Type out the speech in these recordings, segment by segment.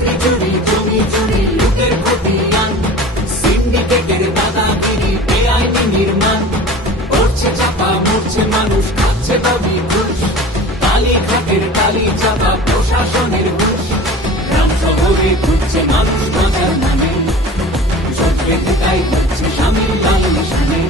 চাকরি চুরি জমি চুরি লুটের খতিয়ান সিন্ডিকেটের দাদাগিরি বেআইনি নির্মাণ করছে চাপা মরছে মানুষ খাচ্ছে দাবি ঘুষ কালীঘাটের কালি চাপা প্রশাসনের ঘুষ গ্রাম শহরে ঘুরছে মানুষ বাঁচার নামে জোট বেঁধে তাই হচ্ছে শামিল লাল নিশানে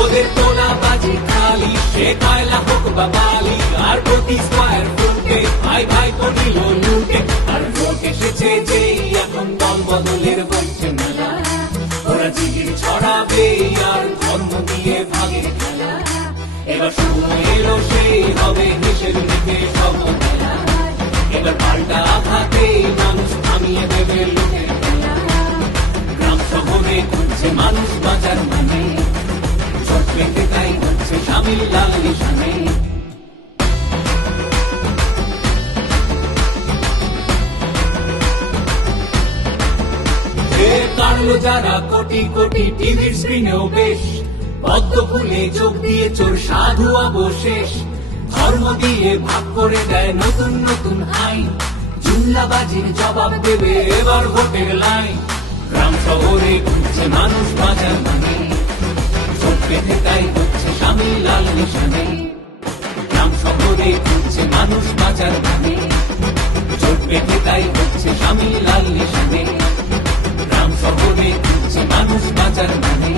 ওদের তোলা বাজি খালি সে কয়লা হোক বা বালি আর প্রতি স্কয়ার ফুটে ভাই ভাই করিল লুটে আর ভোট এসেছে যেই এখন দল বদলের বইছে মেলা ওরা জিগির ছড়াবে আর ধর্ম দিয়ে ভাগে খেলা এবার সময় এলো সেই হবে দেশের দিকে সব খেলা এবার পাল্টা আঘাতে মানুষ থামিয়ে দেবে লুটের খেলা গ্রাম শহরে ঘুরছে মানুষ বাঁচার মানে পেতে তাই হচ্ছে শামিল লাল নিশানে কাটলো যারা কোটি কোটি টিভির স্ক্রিনেও বেশ পদ্ম ফুলে চোখ দিয়ে চোর সাধু অবশেষ ধর্ম দিয়ে ভাগ করে দেয় নতুন নতুন আইন জুমলাবাজির জবাব দেবে এবার ভোটের লাইন গ্রাম শহরে ঘুরছে মানুষ বাঁচার মানে পেতে তাই হচ্ছে শামিল লাল নিশানে গ্রাম শহরে ঘুরছে মানুষ বাঁচার মানে জোট পেতে তাই হচ্ছে শামিল লাল নিশানে গ্রাম শহরে ঘুরছে মানুষ বাঁচার মানে